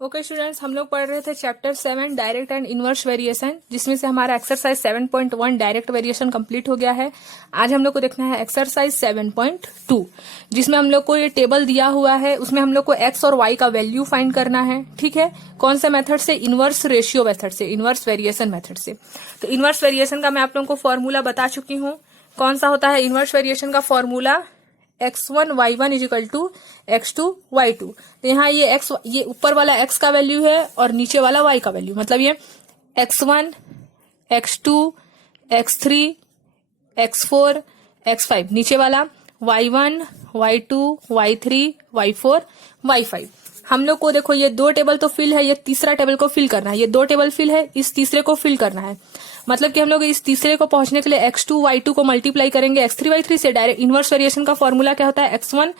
Okay students, हम लोग पढ़ रहे थे chapter 7 direct and inverse variation, जिसमें से हमारा एक्सरसाइज 7.1 डायरेक्ट वेरिएशन कंप्लीट हो गया है। आज हम लोग को देखना है एक्सरसाइज 7.2, जिसमें हम लोग को ये टेबल दिया हुआ है। उसमें हम लोग को एक्स और वाई का वैल्यू फाइंड करना है। ठीक है, कौन से मेथड से? इनवर्स रेशियो मेथड से, इनवर्स वेरिएशन मेथड से। तो इनवर्स वेरिएशन का मैं आप लोगों को फॉर्मूला बता चुकी हूँ। कौन सा होता है इनवर्स वेरिएशन का formula? x1 y1 is equal to x2 y2। तो यहाँ ये ऊपर वाला x का वैल्यू है और नीचे वाला y का वैल्यू, मतलब ये x1 x2 x3 x4 x5, नीचे वाला y1 y2 y3 y4 y5। हम लोग को देखो ये दो टेबल तो फिल है, ये तीसरा टेबल को फिल करना है। ये दो टेबल फिल है, इस तीसरे को फिल करना है। मतलब कि हम लोग इस तीसरे को पहुंचने के लिए x2 y2 को मल्टीप्लाई करेंगे x3 y3 से। डायरेक्ट इनवर्स वेरिएशन का फॉर्मूला क्या होता है? x1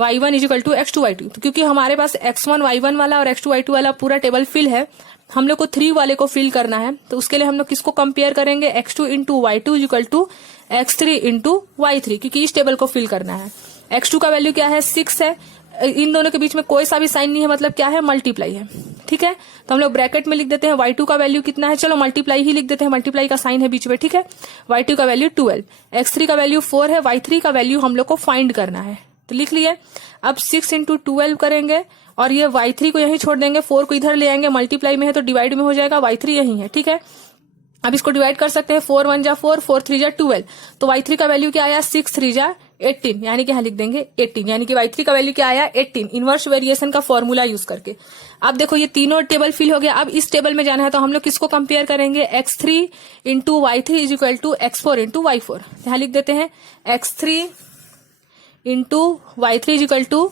y1 is equal to x2 y2। तो क्योंकि हमारे पास x1 y1 वाला और x2 y2 वाला पूरा टेबल फिल है, हम लोग को 3 वाले को फिल करना है। तो उसके लिए हम लोग किसको कंपेयर करेंगे? x2 into y2 is equal to x3 into y3, क्योंकि इस टेबल को फिल करना है। x2 का वैल्यू क्या है? 6 है। इन दोनों के बीच में कोई सा भी साइन नहीं है, मतलब क्या है? मल्टीप्लाई है। ठीक है, तो हम लोग ब्रैकेट में लिख देते हैं y2 का वैल्यू कितना है, चलो मल्टीप्लाई ही लिख देते हैं, मल्टीप्लाई का साइन है बीच में। ठीक है, y2 का वैल्यू 12, x3 का वैल्यू 4 है, y3 का वैल्यू हम लोग को फाइंड करना है। तो लिख लिए। अब 6 इंटू 12 करेंगे और ये y3 को यहीं छोड़ देंगे, 4 को इधर ले आएंगे, मल्टीप्लाई में है तो डिवाइड में हो जाएगा, y3 यहीं है। ठीक है, अब इसको डिवाइड कर सकते हैं, 4 1 जा 4, 4 3 जा 12। तो y3 का वैल्यू क्या आया? 6 3 जा 18, यानी कि यहाँ लिख देंगे 18, यानी कि y3 का वैल्यू क्या आया? 18, इनवर्स वेरिएशन का फॉर्मूला यूज करके। अब देखो ये तीनों टेबल फिल हो गया। अब इस टेबल में जाना है तो हम लोग किसको कंपेयर करेंगे? x3 into y3 is equal to x4 into y4। यहाँ लिख देते हैं x3 into y3 is equal to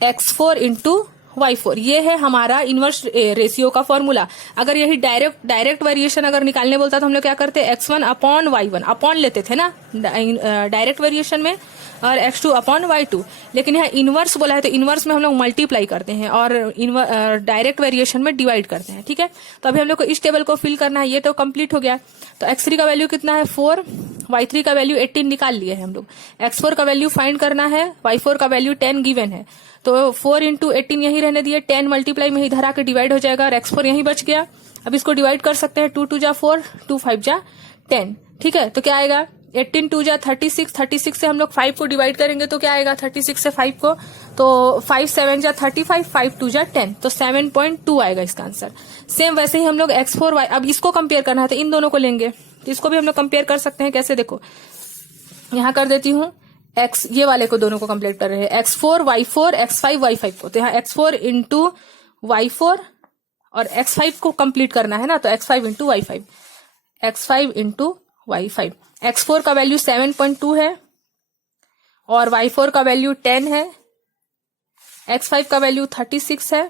x4 into y4। ये है हमारा इनवर्स रेशियो का फॉर्मूला। अगर यही डायरेक्ट वेरिएशन अगर निकालने बोलता तो हम लोग क्या करते? x1 अपॉन y1 अपॉन लेते थे ना डायरेक्ट वेरिएशन में, और x2 अपॉन y2। लेकिन यहाँ इनवर्स बोला है तो इनवर्स में हम लोग मल्टीप्लाई करते हैं और डायरेक्ट वेरिएशन में डिवाइड करते हैं। ठीक है, तो अभी हम लोग को इस टेबल को फिल करना है। ये तो कंप्लीट हो गया। तो x3 का वैल्यू कितना है? 4, y3 का वैल्यू 18 निकाल लिए है हम लोग। x4 का वैल्यू फाइंड करना है, y4 का वैल्यू 10 गिवन है। तो 4 इंटू 18 यही रहने दिए, 10 मल्टीप्लाई में इधर आके डिवाइड हो जाएगा और x4 यही बच गया। अब इसको डिवाइड कर सकते हैं, 2 2 जा 4, 2 5 जा 10। ठीक है, तो क्या आएगा? 18 2 जा 36, 36 से हम लोग 5 को डिवाइड करेंगे तो क्या आएगा? 36 से 5 को, तो 5 7 जा 35, 5 2 जा 10, तो 7.2 आएगा इसका आंसर। सेम वैसे ही हम लोग x4 y, अब इसको कंपेयर करना है तो इन दोनों को लेंगे, तो इसको भी हम लोग कंपेयर कर सकते हैं। कैसे? देखो यहाँ कर देती हूँ, x ये वाले को दोनों को कंप्लीट कर रहे हैं, x4 y4 x5 y5 को। तो यहाँ x4 इंटू y4 और x5 को कंप्लीट करना है ना, तो x5 into y5, x5 into y5। x4 का वैल्यू 7.2 है और y4 का वैल्यू 10 है, x5 का वैल्यू 36 है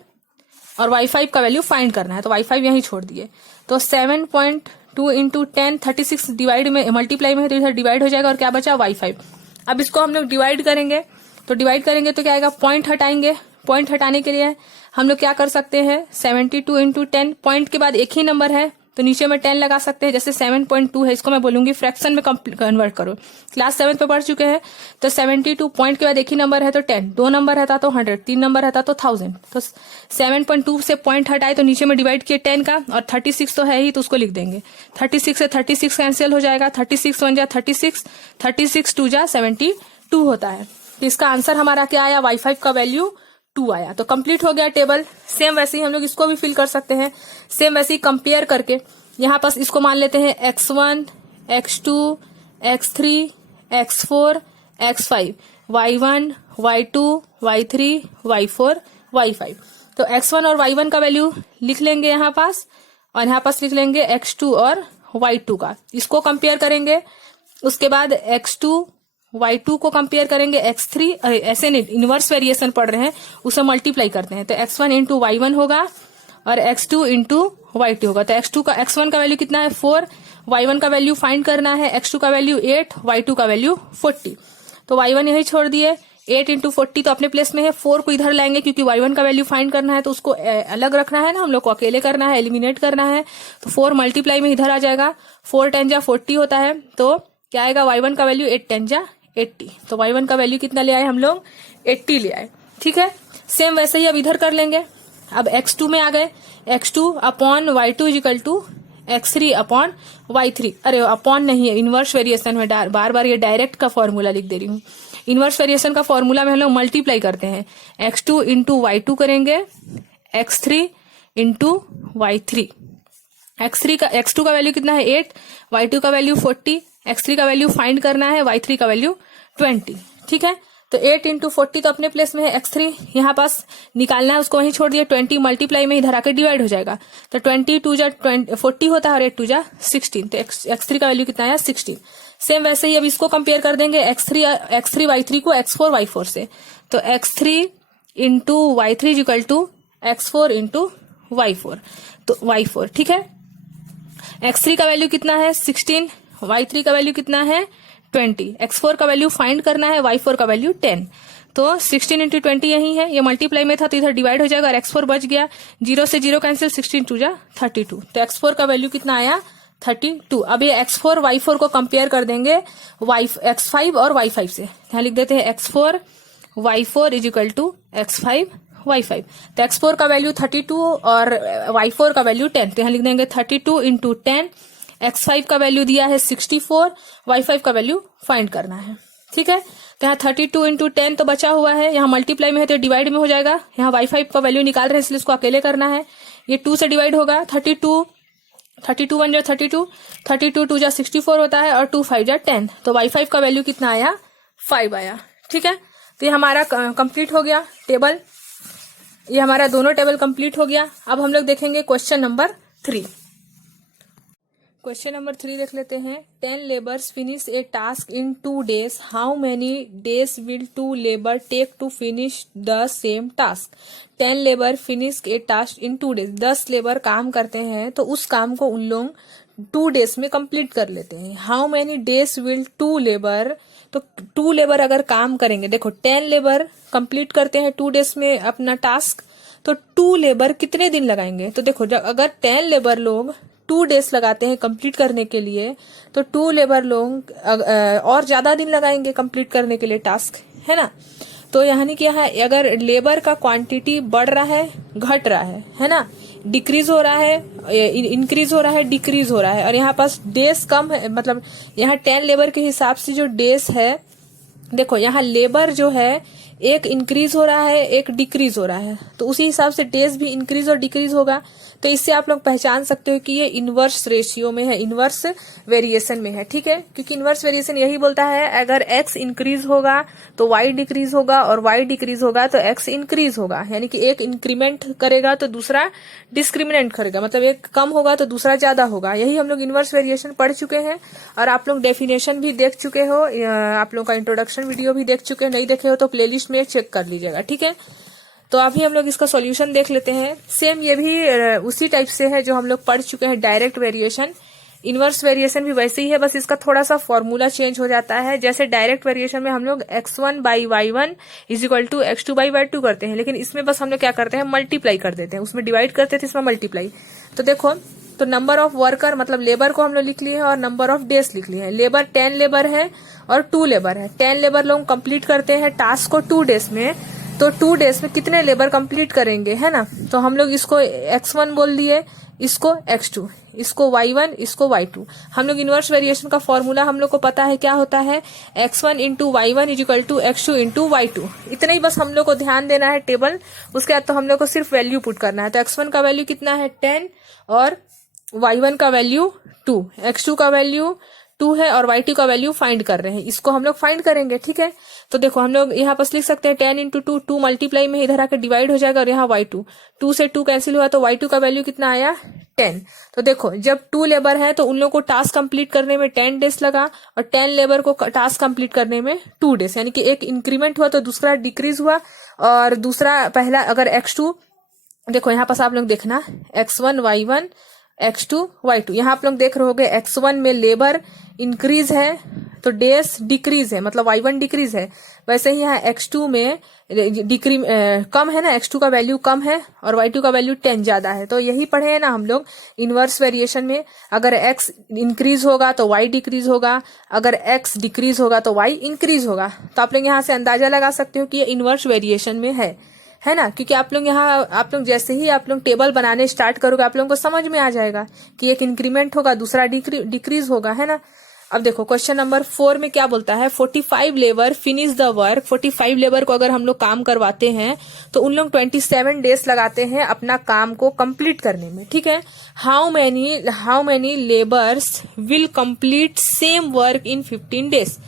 और y5 का वैल्यू फाइंड करना है, तो y5 यहीं छोड़ दिए। तो 7.2 इंटू 10, 36 डिवाइड में मल्टीप्लाई में है तो इधर डिवाइड हो जाएगा और क्या बचा? y5। अब इसको हम लोग डिवाइड करेंगे, तो क्या आएगा? पॉइंट हटाएंगे। पॉइंट हटाने के लिए हम लोग क्या कर सकते हैं? 72 इंटू 10, पॉइंट के बाद एक ही नंबर है तो नीचे में 10 लगा सकते हैं। जैसे 7.2 है, इसको मैं बोलूंगी फ्रैक्शन में कन्वर्ट करो, क्लास 7 पे पढ़ चुके हैं। तो 72 पॉइंट के बाद एक ही नंबर है तो 10, 2 नंबर रहता तो 100, 3 नंबर रहता तो 1000। तो 7.2 से पॉइंट हटाए तो नीचे में डिवाइड किए 10 का, और 36 तो है ही तो उसको लिख देंगे। 36 से 36 कैंसिल हो जाएगा, 36 1 जा 36, 36 2 जा 72 होता है। तो इसका आंसर हमारा क्या आया? y5 का वैल्यू 2 आया। तो कंप्लीट हो गया टेबल। सेम वैसे ही हम लोग इसको भी फिल कर सकते हैं, सेम वैसे ही कंपेयर करके। यहाँ पास इसको मान लेते हैं x1 x2 x3 x4 x5, y1 y2 y3 y4 y5। तो x1 और y1 का वैल्यू लिख लेंगे यहाँ पास, और यहाँ पास लिख लेंगे x2 और y2 का। इसको कंपेयर करेंगे, उसके बाद x2 y2 को कंपेयर करेंगे x3, ऐसे नहीं, इनवर्स वेरिएशन पढ़ रहे हैं, उसे मल्टीप्लाई करते हैं। तो x1 इंटू y1 होगा और x2 इंटू y2 होगा। तो x1 का वैल्यू कितना है? 4, y1 का वैल्यू फाइंड करना है, x2 का वैल्यू 8, y2 का वैल्यू 40। तो y1 यही छोड़ दिए, 8 इंटू 40 तो अपने प्लेस में है, 4 को इधर लाएंगे क्योंकि y1 का वैल्यू फाइंड करना है तो उसको अलग रखना है ना, हम लोग को अकेले करना है, एलिमिनेट करना है। तो 4 मल्टीप्लाई में इधर आ जाएगा, 4 10 जा 40 होता है। तो क्या आएगा? y1 का वैल्यू 8 10 जा 80। तो y1 का वैल्यू कितना ले आए हम लोग? 80 ले आए। ठीक है, सेम वैसे ही अब इधर कर लेंगे। अब x2 में आ गए, x2 upon y2 is equal to x3 upon y3, अरे अपॉन नहीं है, इनवर्स वेरिएशन में बार बार ये डायरेक्ट का फॉर्मूला लिख दे रही हूँ। इनवर्स वेरिएशन का फॉर्मूला में हम लोग मल्टीप्लाई करते हैं, x2 इंटू y2 करेंगे, x3 इंटू y3। x2 का वैल्यू कितना है 8, y2 का वैल्यू 40, x3 का वैल्यू फाइंड करना है, y3 का वैल्यू 20। ठीक है, तो 8 इंटू 40 तो अपने प्लेस में है, x3 यहाँ पास निकालना है, उसको वहीं छोड़ दिया, 20 मल्टीप्लाई में इधर आके डिवाइड हो जाएगा, तो 20 टू जा 40 होता है और 8 टू जा 16, तो x3 का वैल्यू कितना है 16। सेम वैसे ही अब इसको कंपेयर कर देंगे x3 y3 को x4 y4 से, तो x3 into y3 is equal to x4 into y4, तो y4। ठीक है, x3 का वैल्यू कितना है 16, y3 का वैल्यू कितना है 20, x4 का वैल्यू फाइंड करना है, y4 का वैल्यू 10, तो 16 इंटू 20 यही है, ये मल्टीप्लाई में था तो इधर डिवाइड हो जाएगा और x4 बच गया, 0 से 0 कैंसिल, 16 टू जा 32, तो x4 का वैल्यू कितना आया 32। अब ये x4 y4 को कंपेयर कर देंगे x5 और y5 से, यहाँ लिख देते हैं x4 y4 is equal to x5 y5, तो x4 का वैल्यू 32 और y4 का वैल्यू 10, तो यहाँ लिख देंगे 32 इंटू 10, x5 का वैल्यू दिया है 64, y5 का वैल्यू फाइंड करना है। ठीक है, तो यहाँ 32 इंटू 10 तो बचा हुआ है, यहाँ मल्टीप्लाई में है तो डिवाइड में हो जाएगा, यहाँ y5 का वैल्यू निकाल रहे हैं इसलिए इसको अकेले करना है, ये 2 से डिवाइड होगा, 32 1 जा 32, 32 2 जा 64 होता है और 2 5 जा 10, तो y5 का वैल्यू कितना आया 5 आया। ठीक है, तो ये हमारा कंप्लीट हो गया टेबल, ये हमारा दोनों टेबल कंप्लीट हो गया। अब हम लोग देखेंगे क्वेश्चन नंबर 3। क्वेश्चन नंबर 3 देख लेते हैं। 10 labours finish a task in 2 days, how many days will 2 labour take to finish the same task. 10 labour finish a task in 2 days, 10 labour काम करते हैं तो उस काम को उन लोग 2 days में कंप्लीट कर लेते हैं। How many days will 2 labour, तो 2 लेबर अगर काम करेंगे, देखो 10 लेबर कंप्लीट करते हैं 2 days में अपना टास्क, तो 2 लेबर कितने दिन लगाएंगे, तो देखो अगर 10 लेबर लोग 2 days लगाते हैं कंप्लीट करने के लिए, तो 2 लेबर लोग और ज्यादा दिन लगाएंगे कंप्लीट करने के लिए टास्क, है ना। तो यानी कि यहाँ अगर लेबर का क्वांटिटी बढ़ रहा है घट रहा है ना, डिक्रीज हो रहा है इंक्रीज हो रहा है डिक्रीज हो रहा है, और यहाँ पास डेज कम है, मतलब यहाँ 10 लेबर के हिसाब से जो डेज है, देखो यहाँ लेबर जो है एक इंक्रीज हो रहा है एक डिक्रीज हो रहा है, तो उसी हिसाब से डेज भी इंक्रीज और डिक्रीज होगा। तो इससे आप लोग पहचान सकते हो कि ये इनवर्स रेशियो में है, इनवर्स वेरिएशन में है। ठीक है, क्योंकि इनवर्स वेरिएशन यही बोलता है अगर x इंक्रीज होगा तो y डिक्रीज होगा और y डिक्रीज होगा तो x इंक्रीज होगा, यानी कि एक इंक्रीमेंट करेगा तो दूसरा डिस्क्रिमिनेंट करेगा, मतलब एक कम होगा तो दूसरा ज्यादा होगा। यही हम लोग इनवर्स वेरिएशन पढ़ चुके हैं और आप लोग डेफिनेशन भी देख चुके हो, आप लोग का इंट्रोडक्शन वीडियो भी देख चुके हैं, नहीं देखे हो तो प्लेलिस्ट में चेक कर लीजिएगा। ठीक है, तो अभी हम लोग इसका सॉल्यूशन देख लेते हैं। सेम ये भी उसी टाइप से है जो हम लोग पढ़ चुके हैं डायरेक्ट वेरिएशन। इनवर्स वेरिएशन भी वैसे ही है, बस इसका थोड़ा सा फॉर्मूला चेंज हो जाता है। जैसे डायरेक्ट वेरिएशन में हम लोग x1 by y1 is equal to x2 by y2 करते हैं, लेकिन इसमें बस हम लोग क्या करते हैं मल्टीप्लाई कर देते हैं, उसमें डिवाइड करते थे इसमें मल्टीप्लाई। तो देखो, तो नंबर ऑफ वर्कर मतलब लेबर को हम लोग लिख लिए हैं और नंबर ऑफ डेज लिख लिए हैं। लेबर 10 लेबर है और 2 लेबर है। 10 लेबर लोग कंप्लीट करते हैं टास्क को 2 days में, तो 2 days में कितने लेबर कंप्लीट करेंगे, है ना। तो हम लोग इसको x1 बोल दिए, इसको x2, इसको y1, इसको y2। हम लोग इनवर्स वेरिएशन का फॉर्मूला हम लोग को पता है क्या होता है, x1 into y1 is equal to x2 into y2। इतना ही बस हम लोग को ध्यान देना है टेबल, उसके बाद तो हम लोग को सिर्फ वैल्यू पुट करना है। तो x1 का वैल्यू कितना है 10 और y1 का वैल्यू 2, x2 का वैल्यू 2 है और y2 का वैल्यू फाइंड कर रहे हैं, इसको हम लोग फाइंड करेंगे। ठीक है, तो देखो हम लोग यहाँ पर लिख सकते हैं 10 इंटू 2, 2 मल्टीप्लाई में इधर आकर डिवाइड हो जाएगा और यहाँ y2, 2 से 2 कैंसिल हुआ तो y2 का वैल्यू कितना आया 10। तो देखो जब 2 लेबर है तो उन लोगों को टास्क कंप्लीट करने में 10 डेज लगा और 10 लेबर को टास्क कंप्लीट करने में 2 डेज, यानी कि एक इंक्रीमेंट हुआ तो दूसरा डिक्रीज हुआ, और दूसरा पहला अगर x2, देखो यहाँ पास आप लोग देखना x1 y1 x2 y2, यहाँ आप लोग देख रहे होगे x1 में लेबर इंक्रीज है तो डेज डिक्रीज है, मतलब y1 डिक्रीज है। वैसे ही यहाँ x2 में कम है ना, x2 का वैल्यू कम है और y2 का वैल्यू 10 ज्यादा है। तो यही पढ़े हैं ना हम लोग इनवर्स वेरिएशन में, अगर x इंक्रीज होगा तो y डिक्रीज होगा, अगर x डिक्रीज होगा तो y इंक्रीज होगा। तो आप लोग यहाँ से अंदाजा लगा सकते हो कि ये इनवर्स वेरिएशन में है है ना, क्योंकि आप लोग जैसे ही आप लोग टेबल बनाने स्टार्ट करोगे आप लोगों को समझ में आ जाएगा कि एक इंक्रीमेंट होगा, दूसरा डिक्रीज होगा, है ना। अब देखो क्वेश्चन नंबर 4 में क्या बोलता है, 45 labour finish the work. 45 labour को अगर हम लोग काम करवाते हैं तो उन लोग 27 डेज लगाते हैं अपना काम को कंप्लीट करने में, ठीक है। How many labours will complete same work in 15 days.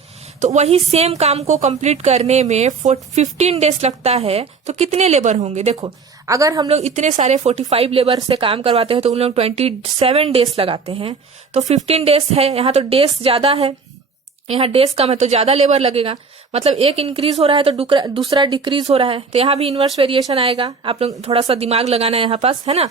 तो वही सेम काम को कंप्लीट करने में 15 डेज लगता है, तो कितने लेबर होंगे। देखो अगर हम लोग इतने सारे 45 लेबर से काम करवाते हैं तो उन लोग 27 डेज लगाते हैं, तो 15 डेज है, यहाँ तो डेज ज्यादा है, यहाँ डेज कम है तो ज्यादा लेबर लगेगा। मतलब एक इंक्रीज हो रहा है तो दूसरा डिक्रीज हो रहा है, तो यहाँ भी इनवर्स वेरिएशन आएगा। आप लोग थोड़ा सा दिमाग लगाना है यहाँ पास, है ना।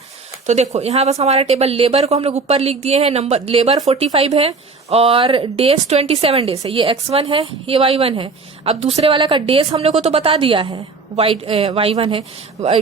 तो देखो यहाँ बस हमारा टेबल लेबर को हम लोग ऊपर लिख दिए हैं, नंबर लेबर 45 है और डेज 27 डेज है, ये x1 है ये y1 है। अब दूसरे वाले का डेज हम लोग को तो बता दिया है, y1 है,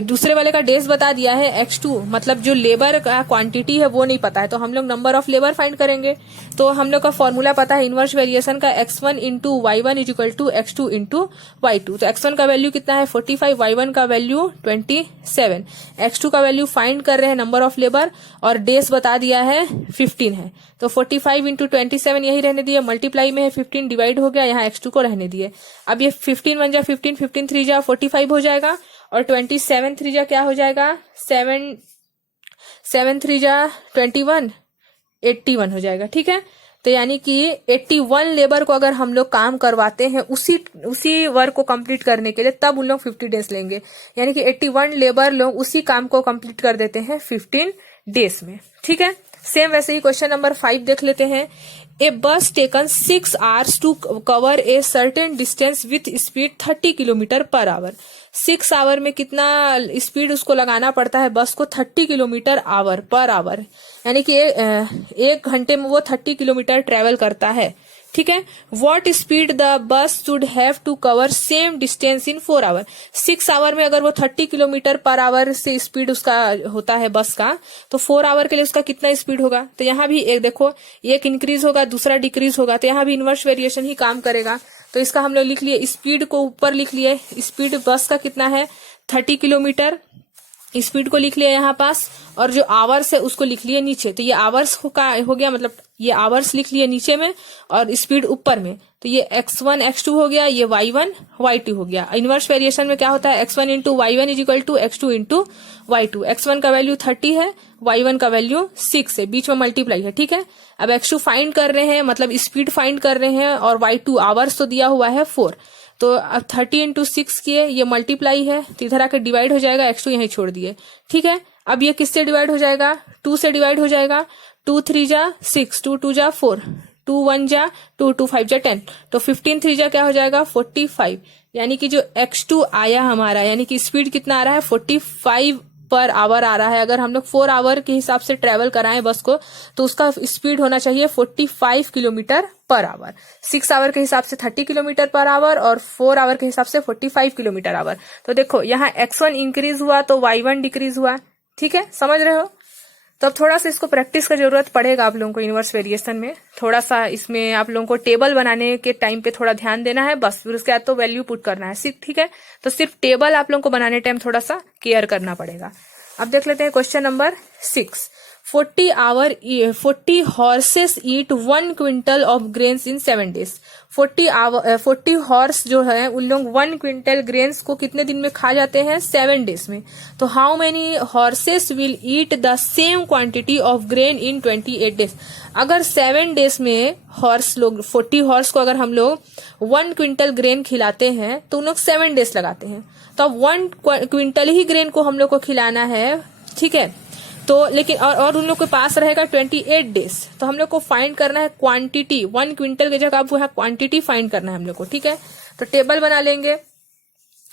दूसरे वाले का डेज बता दिया है x2, मतलब जो लेबर का क्वांटिटी है वो नहीं पता है, तो हम लोग नंबर ऑफ लेबर फाइंड करेंगे। तो हम लोग का फॉर्मूला पता है इनवर्स वेरिएशन का, x1 into y1 is equal to x2 into y2। तो x1 का वैल्यू कितना है 45, y1 का वैल्यू 27, x2 का वैल्यू फाइंड कर रहे हैं नंबर ऑफ लेबर, और डेज बता दिया है 15 है। तो 45 इंटू 27 यही रहने दिए, मल्टीप्लाई में है 15 डिवाइड हो गया, यहाँ x2 को रहने दिए। अब ये 15 1 जा 15, 15 3 जा 45 हो जाएगा, और 27 3 जा क्या हो जाएगा 7 3 जा 21, 81 हो जाएगा, ठीक है। तो यानी कि 81 लेबर को अगर हम लोग काम करवाते हैं उसी वर्क को कंप्लीट करने के लिए, तब उन लोग 50 डेज लेंगे। यानी कि 81 लेबर लोग उसी काम को कंप्लीट कर देते हैं 15 डेज में, ठीक है। सेम वैसे ही क्वेश्चन नंबर 5 देख लेते हैं। A bus taken 6 hours to cover a certain distance with speed 30 kilometre per hour. 6 hour में कितना स्पीड उसको लगाना पड़ता है बस को, 30 किलोमीटर पर आवर, यानी कि एक घंटे में वो 30 किलोमीटर ट्रेवल करता है, ठीक है। What speed the bus should have to cover same distance in 4 hour. 6 hour में अगर वो 30 किलोमीटर पर आवर से स्पीड उसका होता है बस का, तो 4 आवर के लिए उसका कितना स्पीड होगा। तो यहाँ भी एक देखो, एक इंक्रीज होगा दूसरा डिक्रीज होगा, तो यहाँ भी इनवर्स वेरिएशन ही काम करेगा। तो इसका हम लोग लिख लिए, स्पीड को ऊपर लिख लिए, स्पीड बस का कितना है 30 किलोमीटर, स्पीड को लिख लिया यहाँ पास, और जो आवर्स है उसको लिख लिए नीचे। तो ये आवर्स हो गया, मतलब ये आवर्स लिख लिए नीचे में और स्पीड ऊपर में। तो ये x1 x2 हो गया, ये y1 y2 हो गया। इनवर्स वेरिएशन में क्या होता है x1 into y1 is equal to x2 into y2। x1 का वैल्यू 30 है, y1 का वैल्यू 6 है, बीच में मल्टीप्लाई है, ठीक है। अब x2 फाइंड कर रहे हैं, मतलब स्पीड फाइंड कर रहे हैं, और y2 आवर्स तो दिया हुआ है 4। तो अब 30 इंटू 6 किए, ये मल्टीप्लाई है, तो इधर आकर डिवाइड हो जाएगा, x2 यहीं छोड़ दिए, ठीक है। अब ये किससे डिवाइड हो जाएगा 2 से डिवाइड हो जाएगा, 2 3 जा 6, 2 2 जा 4, 2 1 जा 2, 2 5 जा 10, तो 15 3 जा क्या हो जाएगा 45। यानी कि जो x2 आया हमारा, यानी कि स्पीड कितना आ रहा है 45 पर आवर आ रहा है। अगर हम लोग 4 आवर के हिसाब से ट्रेवल कराएं बस को, तो उसका स्पीड होना चाहिए 45 किलोमीटर पर आवर। 6 आवर के हिसाब से 30 किलोमीटर पर आवर, और 4 आवर के हिसाब से 45 किलोमीटर आवर। तो देखो यहाँ x1 इंक्रीज हुआ तो y1 डिक्रीज हुआ, ठीक है, समझ रहे हो। तो अब थोड़ा सा इसको प्रैक्टिस का जरूरत पड़ेगा आप लोगों को इनवर्स वेरिएशन में। थोड़ा सा इसमें आप लोगों को टेबल बनाने के टाइम पे थोड़ा ध्यान देना है बस, फिर उसके बाद तो वैल्यू पुट करना है सिर्फ, ठीक है। तो सिर्फ टेबल आप लोगों को बनाने टाइम थोड़ा सा केयर करना पड़ेगा। अब देख लेते हैं question number 6। 40 horses eat 1 quintal of grains in 7 days. 40 horse जो है उन लोग 1 क्विंटल ग्रेन्स को कितने दिन में खा जाते हैं 7 डेज में। तो how many horses will eat the same quantity of grain in 28 days. अगर 7 डेज में 40 हॉर्स को अगर हम लोग 1 क्विंटल ग्रेन खिलाते हैं तो उन लोग 7 डेज लगाते हैं। तो अब 1 क्विंटल ही ग्रेन को हम लोग को खिलाना है, ठीक है। तो लेकिन और उन लोग के पास रहेगा 28 डेज। तो हम लोग को फाइंड करना है क्वांटिटी, 1 क्विंटल की जगह अब क्वांटिटी फाइंड करना है हम लोग को, ठीक है। तो टेबल बना लेंगे।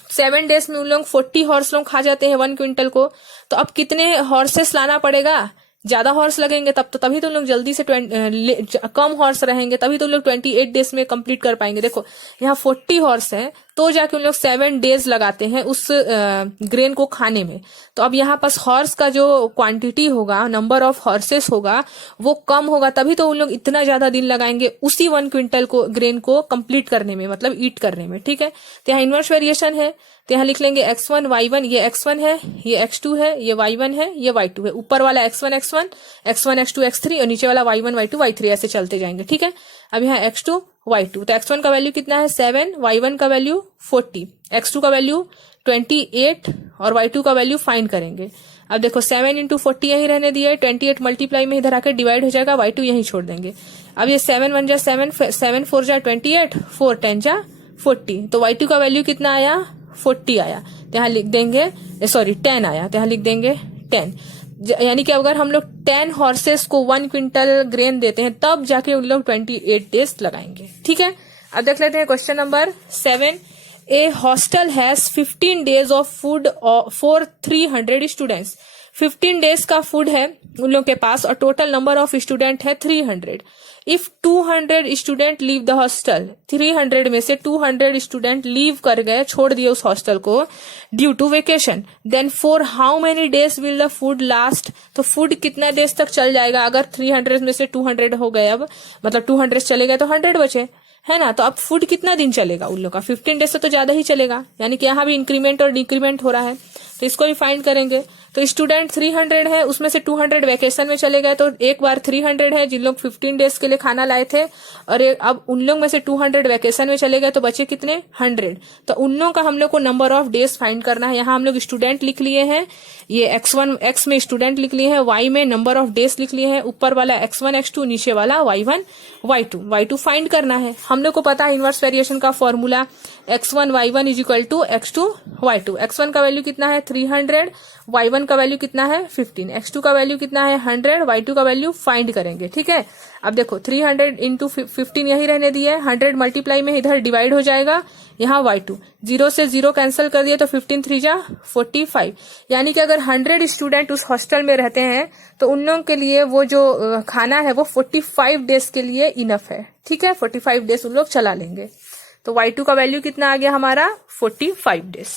7 डेज में उन लोग 40 हॉर्स लोग खा जाते हैं 1 क्विंटल को। तो अब कितने हॉर्सेस लाना पड़ेगा, ज्यादा हॉर्स लगेंगे तभी तो लोग जल्दी से कम हॉर्स रहेंगे, तभी तो लोग 28 डेज में कंप्लीट कर पाएंगे। देखो यहाँ 40 हॉर्स है, तो जाके उन लोग 7 डेज लगाते हैं उस ग्रेन को खाने में। तो अब यहाँ पास हॉर्स का जो क्वांटिटी होगा, नंबर ऑफ हॉर्सेस होगा, वो कम होगा, तभी तो उन लोग इतना ज्यादा दिन लगाएंगे उसी 1 क्विंटल को ग्रेन को कंप्लीट करने में, मतलब ईट करने में। ठीक है, तो यहाँ इनवर्स वेरिएशन है, तो यहाँ लिख लेंगे x1 y1, ये x1 है, ये x2 है, ये y1 है, ये y2 है। ऊपर वाला x1 x1, x1 x2 x3 और नीचे वाला y1 y2 y3 ऐसे चलते जाएंगे। ठीक है, अब यहाँ x2 y2, तो x1 का वैल्यू कितना है 7, y1 का वैल्यू 40, x2 का वैल्यू 28 और y2 का वैल्यू फाइंड करेंगे। अब देखो 7 इंटू 40 यही रहने दिया है, 28 मल्टीप्लाई में इधर आकर डिवाइड हो जाएगा, y2 यही छोड़ देंगे। अब ये 7 1 जा 7, 7 4 जा 28, 4 10 जा 40, तो y2 का वैल्यू कितना आया 40 आया, तो यहाँ लिख देंगे 10 आया, तो यहाँ लिख देंगे 10। यानी कि अगर हम लोग 10 हॉर्सेस को 1 क्विंटल ग्रेन देते हैं तब जाके उन लोग 28 डेज लगाएंगे। ठीक है, अब देख लेते हैं question number 7। A hostel has 15 days of food for 300 students. 15 days का फूड है उन लोग के पास और टोटल नंबर ऑफ स्टूडेंट है 300। If 200 student leave the hostel, 300 में से 200 स्टूडेंट लीव कर गए, छोड़ दिए उस हॉस्टल को due to vacation, then for how many days will the food last. तो फूड कितना डेज तक चल जाएगा? अगर 300 में से 200 हो गए, अब मतलब 200 चले गए तो 100 बचे, है ना। तो अब फूड कितना दिन चलेगा उन लोग का? 15 डेज से तो ज्यादा ही चलेगा, यानी कि यहाँ भी इंक्रीमेंट और डिक्रीमेंट हो रहा है, तो इसको भी फाइंड करेंगे। तो स्टूडेंट 300 है, उसमें से 200 वेकेशन में चले गए, तो एक बार 300 है जिन लोग 15 डेज के लिए खाना लाए थे, और अब उन लोग में से 200 वेकेशन में चले गए, तो बचे कितने 100। तो उन लोगों का हम लोग को नंबर ऑफ डेज फाइंड करना है। यहाँ हम लोग स्टूडेंट लिख लिए हैं, ये x1 x में स्टूडेंट लिख लिए हैं, y में नंबर ऑफ डेज लिख लिए हैं, ऊपर वाला x1 x2, नीचे वाला y1 y2 फाइंड करना है। हम लोग को पता है इनवर्स वेरिएशन का formula x1 y1 is equal to x2 y2। x1 का वैल्यू कितना है 300, y1 का वैल्यू कितना है 15, x2 का वैल्यू कितना है 100, y2 का वैल्यू फाइंड करेंगे। ठीक है, अब देखो 300 इंटू 15 यही रहने दिए, 100 मल्टीप्लाई में इधर डिवाइड हो जाएगा, यहाँ y2 0 से 0 कैंसिल कर दिया, तो 15 3 जा 45। यानी कि अगर 100 स्टूडेंट उस हॉस्टल में रहते हैं तो उन लोगों के लिए वो जो खाना है वो 45 डेज के लिए इनफ है। ठीक है, 45 डेज उन लोग चला लेंगे। तो y2 का वैल्यू कितना आ गया हमारा 45 डेज।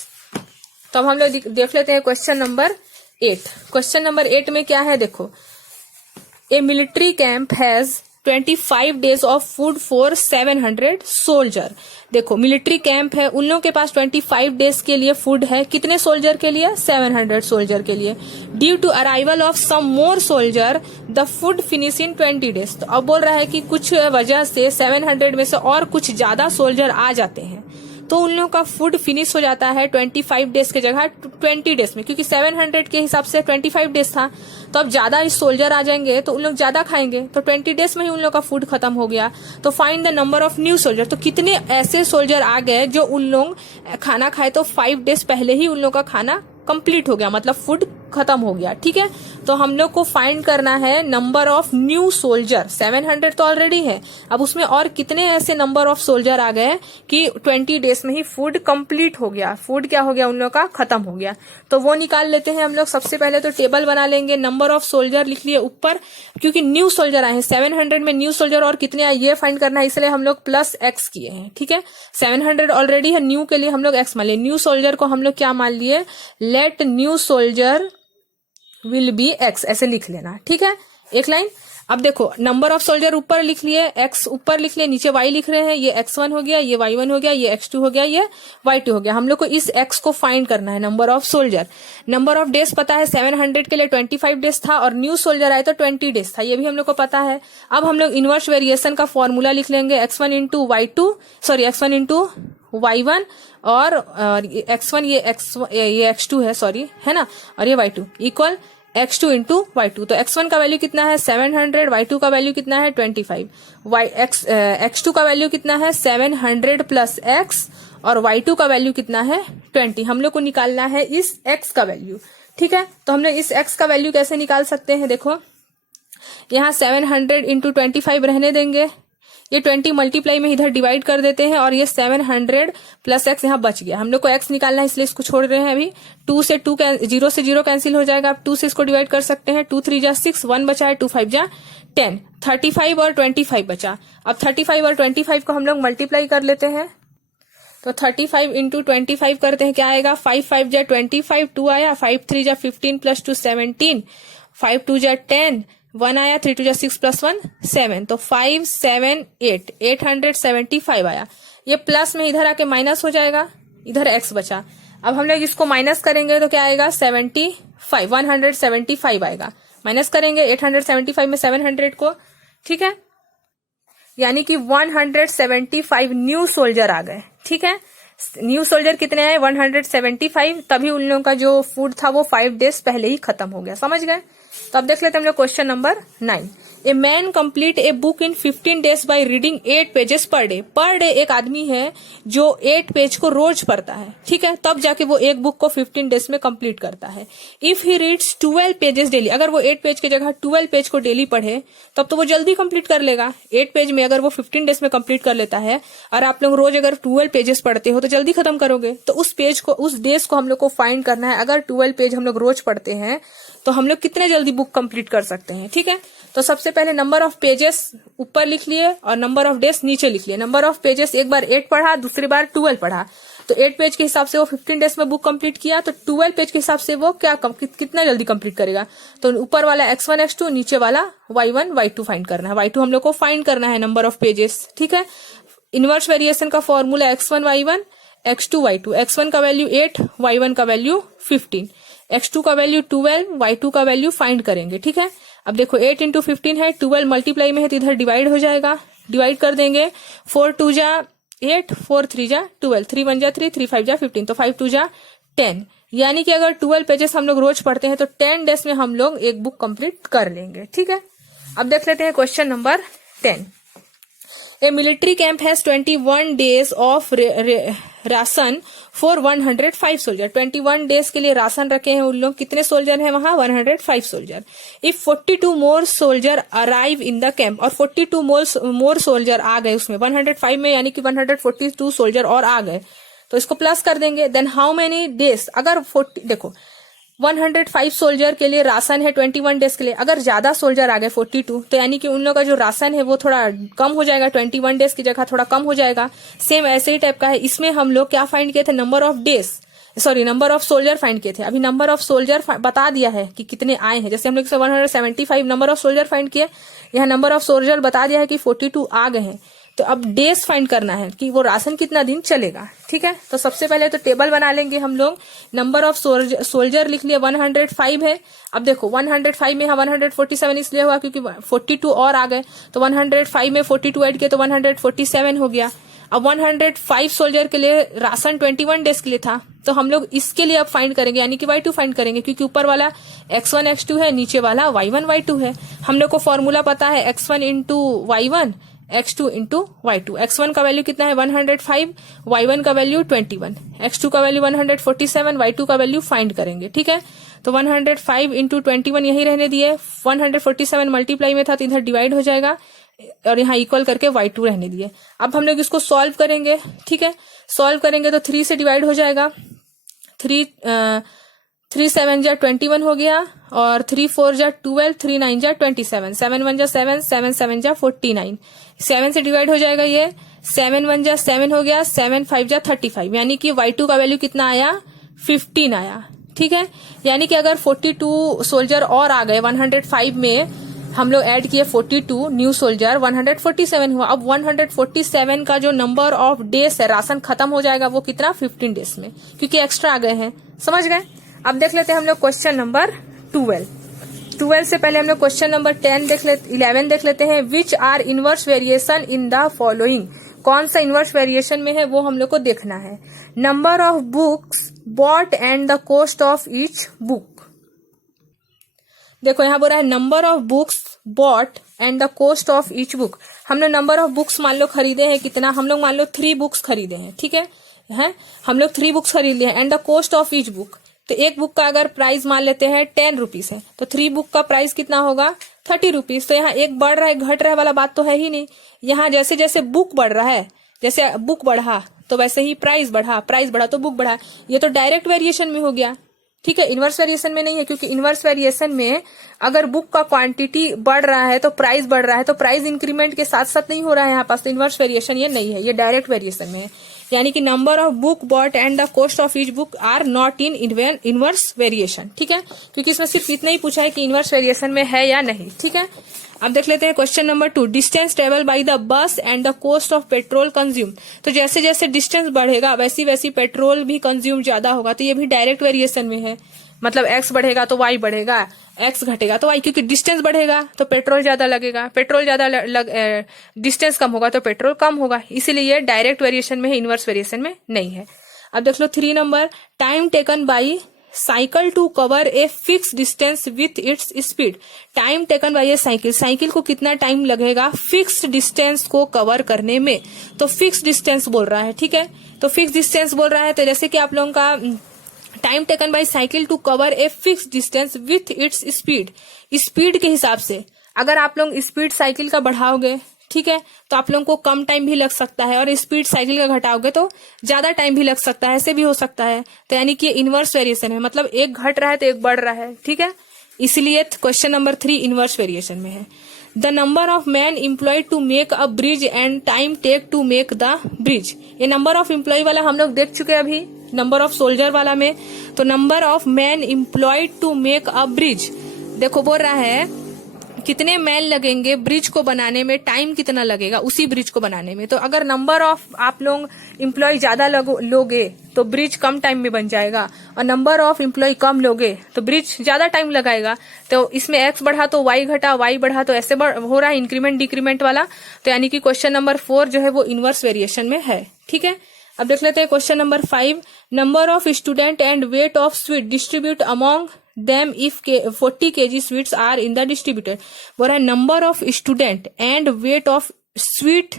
तो अब हम लोग देख लेते हैं क्वेश्चन नंबर 8। क्वेश्चन नंबर 8 में क्या है देखो, a military camp has 25 days of food for 700 soldier. देखो मिलिट्री कैंप है, उन लोगों के पास 25 डेज के लिए फूड है, कितने सोल्जर के लिए 700 सोल्जर के लिए। Due to arrival of some more soldier the food finish in 20 days. तो अब बोल रहा है कि कुछ वजह से 700 में से और कुछ ज्यादा सोल्जर आ जाते हैं, तो उन लोगों का फूड फिनिश हो जाता है 25 डेज के जगह 20 डेज में, क्योंकि 700 के हिसाब से 25 डेज था। तो अब ज्यादा सोल्जर आ जाएंगे तो उन लोग ज्यादा खाएंगे, तो 20 डेज में ही उन लोग का फूड खत्म हो गया। तो find the number of new soldier. तो कितने ऐसे सोल्जर आ गए जो उन लोग खाना खाए तो 5 डेज पहले ही उन लोग का खाना कंप्लीट हो गया, मतलब फूड खत्म हो गया। ठीक है, तो हम लोग को फाइंड करना है नंबर ऑफ न्यू सोल्जर। 700 तो ऑलरेडी है, अब उसमें और कितने ऐसे नंबर ऑफ सोल्जर आ गए कि 20 डेज में ही फूड कंप्लीट हो गया, फूड क्या हो गया उन लोग का खत्म हो गया। तो वो निकाल लेते हैं हम लोग। सबसे पहले तो टेबल बना लेंगे, नंबर ऑफ सोल्जर लिख लिए ऊपर, क्योंकि न्यू सोल्जर आए हैं 700 में, न्यू सोल्जर और कितने आए ये फाइंड करना है, इसलिए हम लोग प्लस x किए हैं। ठीक है, 700 ऑलरेडी है, न्यू के लिए हम लोग x मान लिए। न्यू सोल्जर को हम लोग क्या मान लिए, let new soldier will be x, ऐसे लिख लेना। ठीक है, एक लाइन। अब देखो नंबर ऑफ सोल्जर ऊपर लिख लिए, x ऊपर लिख लिए, नीचे y लिख रहे हैं। ये x1 हो गया, ये y1 हो गया, ये x2 हो गया, ये y2 हो गया। हम लोग को इस x को फाइंड करना है, number of soldier. Number of days पता है 700 के लिए 25 डेज था, और न्यू सोल्जर आए तो 20 डेज था, ये भी हम लोग को पता है। अब हम लोग इनवर्स वेरिएशन का फॉर्मूला लिख लेंगे, x1 इंटू y1 और x1 ये x2 है, सॉरी, है ना, और ये y2 equal x2 into y2। तो x1 का वैल्यू कितना है 700, y2 का वैल्यू कितना है 25, x2 का वैल्यू कितना है 700 प्लस x, और y2 का वैल्यू कितना है 20। हम लोग को निकालना है इस x का वैल्यू। ठीक है, तो हम लोग इस x का वैल्यू कैसे निकाल सकते हैं, देखो यहाँ 700 इंटू 25 रहने देंगे, ये 20 मल्टीप्लाई में इधर डिवाइड कर देते हैं, और ये 700 प्लस x यहाँ बच गया। हम लोग को x निकालना है, इसलिए इसको छोड़ रहे हैं अभी। 0 से 0 कैंसिल हो जाएगा, आप 2 से इसको डिवाइड कर सकते हैं। 2 3 जा 6, 1 बचा है, 2 5 जा 10, 35 और 25 बचा। अब 35 और 25 को हम लोग मल्टीप्लाई कर लेते हैं, तो 35 इंटू 25 करते हैं, क्या आएगा, 5 5 जा 25, 2 आया, 5 3 जा 15 प्लस 2 17, 5 2 जा 10, 1 आया, 3 2 जा 6 प्लस 1 7, तो 5 7 8 875 आया। ये प्लस में इधर आके माइनस हो जाएगा, इधर x बचा। अब हम लोग इसको माइनस करेंगे तो क्या आएगा, 75 175 आएगा। माइनस करेंगे 875 में 700 को, ठीक है, यानी कि 175 न्यू सोल्जर आ गए। ठीक है, न्यू सोल्जर कितने आए, 175, तभी उन लोगों का जो फूड था वो 5 डेज पहले ही खत्म हो गया। समझ गए। तो अब देख लेते हैं हम लोग question number 9। A man complete a book in 15 days by reading 8 pages per day. Per day एक आदमी है जो 8 पेज को रोज पढ़ता है, ठीक है, तब जाके वो एक बुक को 15 डेज में कंप्लीट करता है। If he reads 12 pages daily, अगर वो 8 पेज की जगह 12 पेज को डेली पढ़े तब तो वो जल्दी कंप्लीट कर लेगा। 8 पेज में अगर वो 15 डेज में कंप्लीट कर लेता है, और आप लोग रोज अगर 12 पेजेस पढ़ते हो तो जल्दी खत्म करोगे। तो उस पेज को, उस डेज को हम लोग को फाइंड करना है। अगर 12 पेज हम लोग रोज पढ़ते हैं तो हम लोग कितने जल्दी बुक कंप्लीट कर सकते हैं। ठीक है, तो सबसे पहले नंबर ऑफ पेजेस ऊपर लिख लिए और नंबर ऑफ डेज नीचे लिख लिए। नंबर ऑफ पेजेस एक बार 8 पढ़ा, दूसरी बार 12 पढ़ा, तो 8 पेज के हिसाब से वो 15 डेज में बुक कंप्लीट किया, तो 12 पेज के हिसाब से वो कितना जल्दी कंप्लीट करेगा। तो ऊपर वाला x1 x2, नीचे वाला y1 y2 फाइंड करना है। y2 हम लोग को फाइंड करना है, नंबर ऑफ पेजेस। ठीक है, इनवर्स वेरिएशन का formula x1 y1 x2 y2। x1 का वैल्यू 8, y1 का वैल्यू 15, x2 का वैल्यू 12, y2 का वैल्यू फाइंड करेंगे। ठीक है, अब देखो 8 इंटू 15 है, 12 मल्टीप्लाई में है तो इधर डिवाइड हो जाएगा, डिवाइड कर देंगे। 4 2 जा 8, 4 3 जा 12, 3 1 जा 3, 3 5 जा 15, तो 5 2 जा 10। यानी कि अगर 12 पेजेस हम लोग रोज पढ़ते हैं तो 10 डेज में हम लोग एक बुक कंप्लीट कर लेंगे। ठीक है, अब देख लेते हैं question number 10। A military camp has 21 days of ration for 105 soldier. 21 days के लिए राशन रखे हैं उन लोग। कितने सोल्जर हैं वहां, 105 soldier. If 42 more soldier arrive in the camp, और 42 मोर सोल्जर आ गए उसमें 105 में, यानी कि 142 सोल्जर और आ गए, तो इसको प्लस कर देंगे। देन हाउ मेनी डेज, अगर 40, देखो 105 सोल्जर के लिए राशन है 21 डेज के लिए, अगर ज्यादा सोल्जर आ गए 42, तो यानी कि उन लोगों का जो राशन है वो थोड़ा कम हो जाएगा, 21 डेज की जगह थोड़ा कम हो जाएगा। सेम ऐसे ही टाइप का है। इसमें हम लोग क्या फाइंड किए थे, number of days, sorry number of soldier find किए थे। अभी नंबर ऑफ सोल्जर बता दिया है कि कितने आए हैं। जैसे हम लोग 175 नंबर ऑफ सोल्जर फाइंड किए, यहाँ नंबर ऑफ सोल्जर बता दिया है कि 42 आ गए हैं। तो अब डेज फाइंड करना है कि वो राशन कितना दिन चलेगा। ठीक है, तो सबसे पहले तो टेबल बना लेंगे हम लोग। नंबर ऑफ सोल्जर लिख लिया 105 है। अब देखो 105 में 147 इसलिए हुआ क्योंकि 42 और आ गए, तो 105 में 42 ऐड किया तो 147 हो गया। अब 105 सोल्जर के लिए राशन 21 डेज के लिए था, तो हम लोग इसके लिए अब फाइंड करेंगे, यानी कि y2 फाइंड करेंगे, क्योंकि ऊपर वाला x1 x2 है, नीचे वाला y1 y2 है। हम लोग को फॉर्मूला पता है x1 into y1 x2 into y2। x1 का वैल्यू कितना है 105, y1 का वैल्यू 21, x2 का वैल्यू 147, y2 का वैल्यू फाइंड करेंगे। ठीक है, तो 105 इंटू 21 यही रहने दिए, 147 मल्टीप्लाई में था तो इधर डिवाइड हो जाएगा, और यहाँ इक्वल करके y2 रहने दिए। अब हम लोग इसको सॉल्व करेंगे। ठीक है, सॉल्व करेंगे तो 3 से डिवाइड हो जाएगा, 3 7 जा 21 हो गया, और 3 4 जा 12, 3 9 जा 27, 7 1 जा 7, 7 7 जा 49, 7 से डिवाइड हो जाएगा ये, 7 1 जा 7 हो गया, 7 5 जा 35, यानी कि y2 का वैल्यू कितना आया, 15 आया। ठीक है, यानी कि अगर 42 सोल्जर और आ गए 105 में, हम लोग ऐड किए 42 न्यू सोल्जर, 147 हुआ। अब 147 का जो नंबर ऑफ डेज है राशन खत्म हो जाएगा, वो कितना, 15 डेज में, क्योंकि एक्स्ट्रा आ गए हैं। समझ गए। अब देख लेते हैं हम लोग क्वेश्चन नंबर 12 से पहले हम लोग क्वेश्चन नंबर 11 देख लेते हैं। Which are inverse variation in the following, कौन सा इनवर्स वेरिएशन में है वो हम लोग को देखना है। Number of books bought and the cost of each book. देखो यहाँ बोल रहा है number of books bought and the cost of each book. हम लोग नंबर ऑफ बुक्स मान लो खरीदे हैं कितना, हम लोग मान लो 3 बुक्स खरीदे हैं। ठीक है, हम लोग 3 बुक्स खरीद लिए हैं। And the cost of each book, तो एक बुक का अगर प्राइस मान लेते हैं 10 रुपीज है, तो 3 बुक का प्राइस कितना होगा, 30 रुपीज। तो यहाँ एक बढ़ रहा है घट रहा है वाला बात तो है ही नहीं। यहाँ जैसे जैसे बुक बढ़ रहा है, जैसे बुक बढ़ा तो वैसे ही प्राइस बढ़ा, प्राइस बढ़ा तो बुक बढ़ा। ये तो डायरेक्ट वेरिएशन में हो गया। ठीक है, इनवर्स वेरिएशन में नहीं है, क्योंकि इनवर्स वेरिएशन में अगर बुक का क्वांटिटी बढ़ रहा है तो प्राइस बढ़ रहा है, तो प्राइस इंक्रीमेंट के साथ साथ नहीं हो रहा है यहाँ पास, तो इनवर्स वेरिएशन ये नहीं है, ये डायरेक्ट वेरिएशन में है। यानी कि number of book bought and the cost of each book are not in inverse variation. ठीक है, क्योंकि इसमें सिर्फ इतना ही पूछा है कि इनवर्स वेरिएशन में है या नहीं। ठीक है, अब देख लेते हैं question number 2, distance travel by the bus and the cost of petrol consume. तो जैसे जैसे डिस्टेंस बढ़ेगा वैसी वैसी पेट्रोल भी कंज्यूम ज्यादा होगा, तो ये भी डायरेक्ट वेरिएशन में है। मतलब x बढ़ेगा तो y बढ़ेगा, x घटेगा तो y, क्योंकि डिस्टेंस बढ़ेगा तो पेट्रोल ज्यादा लगेगा, पेट्रोल ज्यादा डिस्टेंस कम होगा तो पेट्रोल कम होगा, इसीलिए ये डायरेक्ट वेरिएशन में है, इनवर्स वेरिएशन में नहीं है। अब देख लो 3 number, time taken by cycle to cover a fix distance with its speed. Time taken by a cycle, cycle को कितना टाइम लगेगा फिक्स डिस्टेंस को कवर करने में, तो फिक्स डिस्टेंस बोल रहा है। ठीक है, तो फिक्स डिस्टेंस बोल रहा है, तो जैसे कि आप लोगों का time taken by cycle to cover a fix distance with its speed, speed के हिसाब से अगर आप लोग स्पीड साइकिल का बढ़ाओगे, ठीक है, तो आप लोगों को कम टाइम भी लग सकता है, और स्पीड साइकिल का घटाओगे तो ज्यादा टाइम भी लग सकता है, ऐसे भी हो सकता है। तो यानी कि इनवर्स वेरिएशन है, मतलब एक घट रहा है तो एक बढ़ रहा है। ठीक है, इसलिए क्वेश्चन नंबर 3 इनवर्स वेरिएशन में है। The number of man employed to make a bridge and time take to make the bridge. ये नंबर ऑफ एम्प्लॉय वाला हम लोग देख चुके हैं अभी, नंबर ऑफ सोल्जर वाला में। तो number of man employed to make a bridge, देखो बोल रहा है कितने मैन लगेंगे ब्रिज को बनाने में, टाइम कितना लगेगा उसी ब्रिज को बनाने में। तो अगर नंबर ऑफ आप लोग एम्प्लॉय ज्यादा लोगे तो ब्रिज कम टाइम में बन जाएगा, और नंबर ऑफ एम्प्लॉय कम लोगे तो ब्रिज ज्यादा टाइम लगाएगा। तो इसमें x बढ़ा तो y घटा, y बढ़ा तो ऐसे हो रहा है इंक्रीमेंट डिक्रीमेंट वाला। तो यानी कि क्वेश्चन नंबर 4 जो है वो इनवर्स वेरिएशन में है। ठीक है, अब देख लेते हैं question number 5, number of student and weight of sweet distribute among them if 40 kg sweets are in the distributor। बोल रहा है number of student and weight of sweet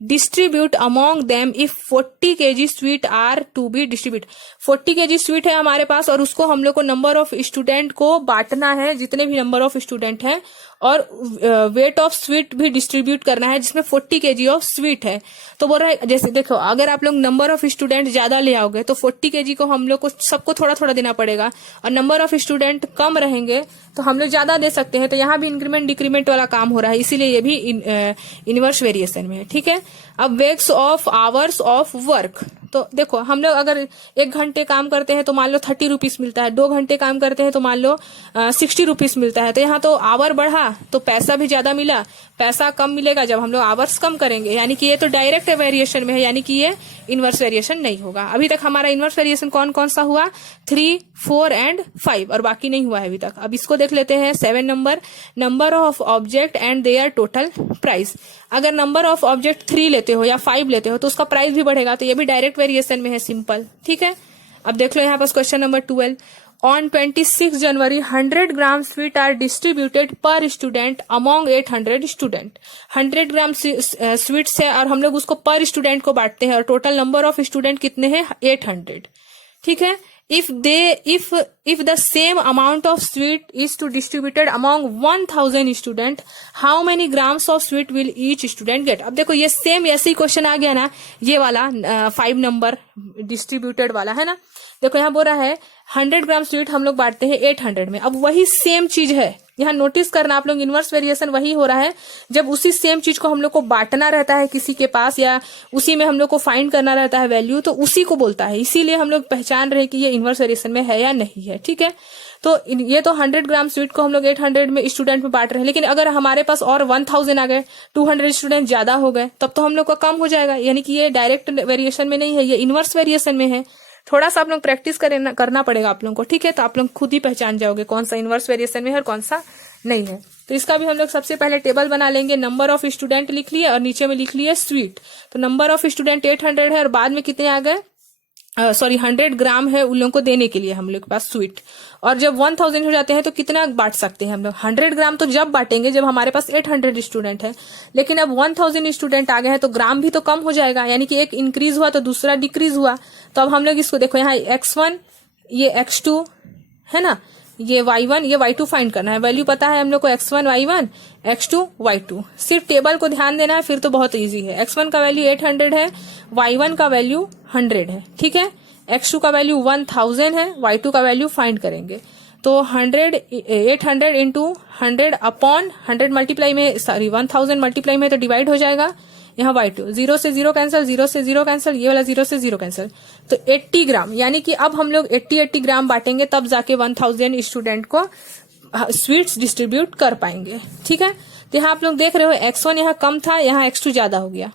distribute among them if 40 kg sweet are to be distribute. 40 kg sweet है हमारे पास, और उसको हम लोग को नंबर ऑफ स्टूडेंट को बांटना है, जितने भी नंबर ऑफ स्टूडेंट हैं, और वेट ऑफ स्वीट भी डिस्ट्रीब्यूट करना है जिसमें 40 kg ऑफ स्वीट है। तो बोल रहा है जैसे देखो अगर आप लोग नंबर ऑफ स्टूडेंट ज्यादा ले आओगे तो 40 kg को हम लोग को सबको थोड़ा थोड़ा देना पड़ेगा, और नंबर ऑफ स्टूडेंट कम रहेंगे तो हम लोग ज्यादा दे सकते हैं। तो यहाँ भी इंक्रीमेंट डिक्रीमेंट वाला काम हो रहा है, इसीलिए ये भी इनवर्स वेरिएशन में है। ठीक है, अब weeks of hours of work, तो देखो हम लोग अगर 1 घंटे काम करते हैं तो मान लो 30 रुपीज मिलता है, 2 घंटे काम करते हैं तो मान लो 60 रुपीज मिलता है। तो यहाँ तो आवर बढ़ा तो पैसा भी ज्यादा मिला, पैसा कम मिलेगा जब हम लोग आवर्स कम करेंगे, यानी कि ये तो डायरेक्ट वेरिएशन में है, यानी कि ये इनवर्स वेरिएशन नहीं होगा। अभी तक हमारा इनवर्स वेरिएशन कौन कौन सा हुआ, 3, 4 एंड 5, और बाकी नहीं हुआ है अभी तक। अब इसको देख लेते हैं 7 number, number of object and their total price. अगर नंबर ऑफ ऑब्जेक्ट 3 लेते हो या 5 लेते हो तो उसका प्राइस भी बढ़ेगा, तो ये भी डायरेक्ट वेरिएशन में है, सिंपल। ठीक है, अब देख लो यहाँ पास question number 12, on 26 January 100 gram sweet are distributed per student among 800 student. 100 gram sweets है और हम लोग उसको पर स्टूडेंट को बांटते हैं, और टोटल नंबर ऑफ स्टूडेंट कितने हैं, 800। ठीक है, if the same amount of sweet is to distributed among 1000 student, how many grams of sweet will each student get। अब देखो ये सेम ऐसे ही क्वेश्चन आ गया ना, ये वाला 5 नंबर डिस्ट्रीब्यूटेड वाला है ना। देखो यहाँ बोल रहा है 100 ग्राम स्वीट हम लोग बांटते हैं 800 में। अब वही सेम चीज है, यहाँ नोटिस करना आप लोग, इनवर्स वेरिएशन वही हो रहा है जब उसी सेम चीज को हम लोग को बांटना रहता है किसी के पास, या उसी में हम लोग को फाइंड करना रहता है वैल्यू, तो उसी को बोलता है। इसीलिए हम लोग पहचान रहे कि ये इनवर्स वेरिएशन में है या नहीं है। ठीक है, तो ये तो 100 ग्राम स्वीट को हम लोग 800 में स्टूडेंट में बांट रहे हैं, लेकिन अगर हमारे पास और 1000 आ गए, 200 स्टूडेंट ज्यादा हो गए, तब तो हम लोग का कम हो जाएगा, यानी कि ये डायरेक्ट वेरिएशन में नहीं है, ये इनवर्स वेरिएशन में है। थोड़ा सा आप लोग प्रैक्टिस करना पड़ेगा आप लोगों को। ठीक है, तो आप लोग खुद ही पहचान जाओगे कौन सा इनवर्स वेरिएशन में है और कौन सा नहीं है। तो इसका भी हम लोग सबसे पहले टेबल बना लेंगे, नंबर ऑफ स्टूडेंट लिख लिए और नीचे में लिख लिए स्वीट। तो नंबर ऑफ स्टूडेंट 800 है और बाद में कितने आ गए, 100 ग्राम है उन लोगों को देने के लिए हम लोग के पास स्वीट। और जब 1000 हो जाते हैं तो कितना बांट सकते हैं हम लोग, 100 ग्राम तो जब बांटेंगे जब हमारे पास 800 स्टूडेंट है, लेकिन अब 1000 स्टूडेंट आ गए हैं तो ग्राम भी तो कम हो जाएगा, यानी कि एक इंक्रीज हुआ तो दूसरा डिक्रीज हुआ। तो अब हम लोग इसको देखो, यहाँ x1 ये x2 है ना, ये y1 ये y2 फाइंड करना है। वैल्यू पता है हम लोग को, x1 y1 x2 y2। सिर्फ टेबल को ध्यान देना है, फिर तो बहुत इजी है। x1 का वैल्यू 800 है, y1 का वैल्यू 100 है। ठीक है, x2 का वैल्यू 1000 है, y2 का वैल्यू फाइंड करेंगे। तो 800 इंटू 100 अपॉन 100 मल्टीप्लाई में 1000 मल्टीप्लाई में तो डिवाइड हो जाएगा, यहाँ y2, 0 से 0 कैंसिल, 0 से 0 कैंसिल, ये वाला 0 से 0 कैंसिल, तो 80 ग्राम, यानी कि अब हम लोग 80 ग्राम बांटेंगे तब जाके 1000 स्टूडेंट को स्वीट्स डिस्ट्रीब्यूट कर पाएंगे। ठीक है, तो यहाँ आप लोग देख रहे हो x1 यहाँ कम था, यहाँ x2 ज्यादा हो गया,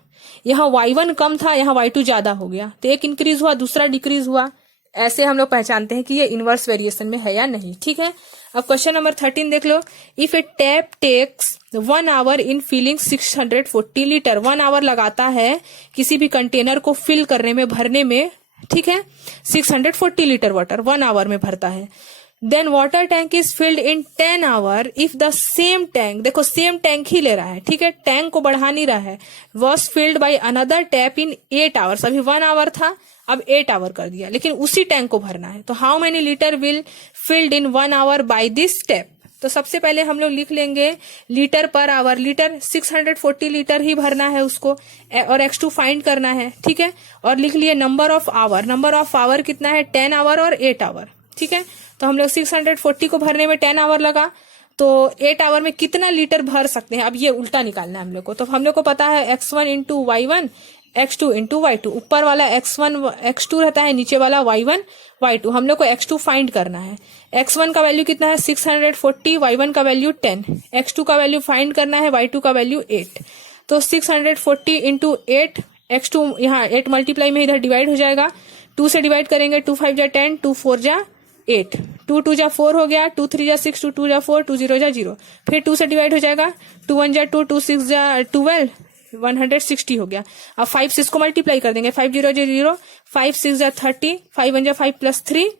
यहाँ y1 कम था, यहाँ y2 ज्यादा हो गया, तो एक इंक्रीज हुआ दूसरा डिक्रीज हुआ। ऐसे हम लोग पहचानते हैं कि ये इनवर्स वेरिएशन में है या नहीं। ठीक है, अब क्वेश्चन नंबर 13 देख लो। If a tap takes 1 hour in filling 640 litre, 1 hour लगाता है किसी भी कंटेनर को फिल करने में, भरने में, ठीक है, 640 लीटर वाटर 1 आवर में भरता है। Then water tank is filled in 10 hour if the same tank, देखो सेम टैंक ही ले रहा है, ठीक है, टैंक को बढ़ा नहीं रहा है, was filled by another tap in 8 hours, अभी 1 आवर था अब 8 आवर कर दिया, लेकिन उसी टैंक को भरना है। तो how many litre will filled in 1 hour by this tap. तो सबसे पहले हम लोग लिख लेंगे litre per hour, litre 640 litre ही भरना है उसको, और x2 फाइंड करना है। ठीक है, और लिख लिए number of hour, number of hour कितना है 10 आवर और 8 आवर। ठीक है, तो हम लोग 640 को भरने में 10 आवर लगा, तो 8 आवर में कितना लीटर भर सकते हैं, अब ये उल्टा निकालना है हम लोग को। तो हम लोग को पता है x1 into y1, x2 into y2, ऊपर वाला x1 x2 रहता है, नीचे वाला y1 y2, हम लोग को x2 फाइंड करना है। x1 का वैल्यू कितना है 640, y1 का वैल्यू 10, x2 का वैल्यू फाइंड करना है, y2 का वैल्यू 8। तो 640 इंटू 8, x2 यहाँ 8 मल्टीप्लाई में इधर डिवाइड हो जाएगा, 2 से डिवाइड करेंगे, 2 5 जा 10, 2 4 जा 8, 2 2 जा 4 हो गया, 2 3 जा 6, 2 2 जा 4, 2 0 जा 0, फिर 2 से डिवाइड हो जाएगा, 2 1 जा 2, 2 6 जा 12, 160 हो गया। अब 5 से इसको मल्टीप्लाई कर देंगे, 5 0 जा 0, 5 6 जा 30, 5 1 जा 5 प्लस 3,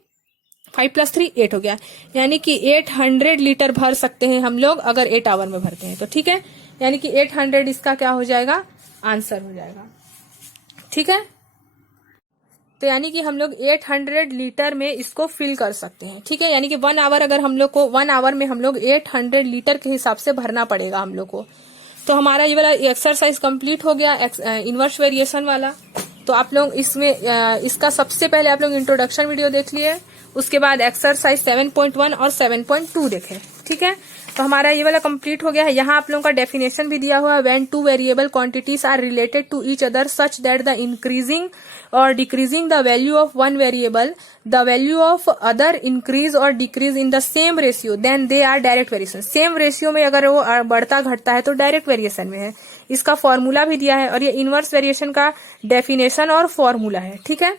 5 प्लस 3 8 हो गया, यानी कि 800 लीटर भर सकते हैं हम लोग अगर 8 आवर में भरते हैं तो। ठीक है, यानी कि 800 इसका क्या हो जाएगा, आंसर हो जाएगा। ठीक है, तो यानी कि हम लोग 800 लीटर में इसको फिल कर सकते हैं। ठीक है, यानी कि 1 आवर, अगर हम लोग को 1 आवर में हम लोग 800 लीटर के हिसाब से भरना पड़ेगा हम लोग को। तो हमारा ये वाला एक्सरसाइज कंप्लीट हो गया, इनवर्स वेरिएशन वाला। तो आप लोग इसमें इसका सबसे पहले आप लोग इंट्रोडक्शन वीडियो देख लिए, उसके बाद एक्सरसाइज 7.1 और 7.2 देखें। ठीक है, तो हमारा ये वाला कंप्लीट हो गया है। यहाँ आप लोगों का डेफिनेशन भी दिया हुआ है, when two variable quantities are related to each other such that the increasing or decreasing the value of one variable the value of other increase or decrease in the same ratio then they are direct variation. Same ratio में अगर वो बढ़ता घटता है तो direct variation में है। इसका फॉर्मूला भी दिया है, और ये इनवर्स वेरिएशन का डेफिनेशन और फॉर्मूला है। ठीक है,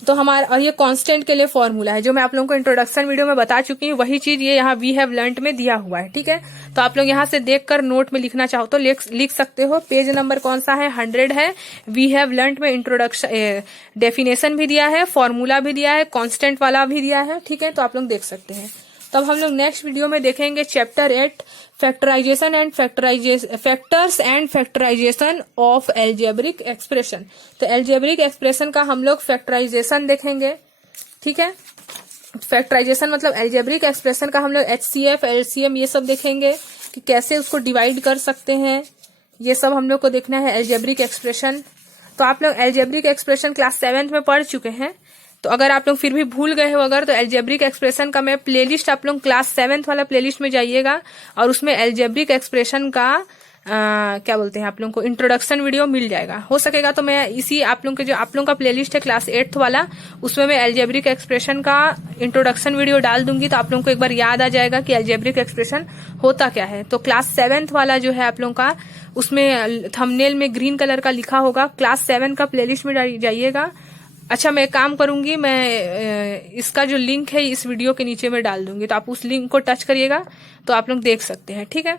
तो हमारा, और ये कांस्टेंट के लिए फॉर्मूला है जो मैं आप लोगों को इंट्रोडक्शन वीडियो में बता चुकी हूँ, वही चीज ये यहाँ वी हैव लर्न्ड में दिया हुआ है। ठीक है, तो आप लोग यहाँ से देखकर नोट में लिखना चाहो तो लिख सकते हो। पेज नंबर कौन सा है, 100 है। वी हैव लर्न्ड में इंट्रोडक्शन डेफिनेशन भी दिया है, फॉर्मूला भी दिया है, कांस्टेंट वाला भी दिया है। ठीक है, तो आप लोग देख सकते हैं। तब हम लोग नेक्स्ट वीडियो में देखेंगे chapter 8 factorisation and factors and factorisation of algebraic expression. तो एल्जेब्रिक एक्सप्रेशन का हम लोग फैक्टराइजेशन देखेंगे। ठीक है, फैक्टराइजेशन मतलब एल्जेब्रिक एक्सप्रेशन का हम लोग HCF LCM ये सब देखेंगे कि कैसे उसको डिवाइड कर सकते हैं, ये सब हम लोग को देखना है एल्जेब्रिक एक्सप्रेशन। तो आप लोग एल्जेब्रिक एक्सप्रेशन क्लास 7th में पढ़ चुके हैं, तो अगर आप लोग फिर भी भूल गए हो अगर, तो एल्जेब्रिक एक्सप्रेशन का मैं प्लेलिस्ट, आप लोग क्लास 7th वाला प्लेलिस्ट में जाइएगा और उसमें एल्जेब्रिक एक्सप्रेशन का क्या बोलते हैं आप लोगों को इंट्रोडक्शन वीडियो मिल जाएगा। हो सकेगा तो मैं इसी आप लोगों के जो आप लोगों का प्लेलिस्ट है क्लास 8th वाला, उसमें मैं एल्जेब्रिक एक्सप्रेशन का इंट्रोडक्शन वीडियो डाल दूंगी, तो आप लोगों को एक बार याद आ जाएगा कि एल्जेब्रिक एक्सप्रेशन होता क्या है। तो क्लास 7th वाला जो है आप लोगों का, उसमें थंबनेल में ग्रीन कलर का लिखा होगा, क्लास 7 का प्लेलिस्ट में जाइएगा। अच्छा, मैं काम करूंगी, मैं इसका जो लिंक है इस वीडियो के नीचे में डाल दूंगी, तो आप उस लिंक को टच करिएगा तो आप लोग देख सकते हैं। ठीक है।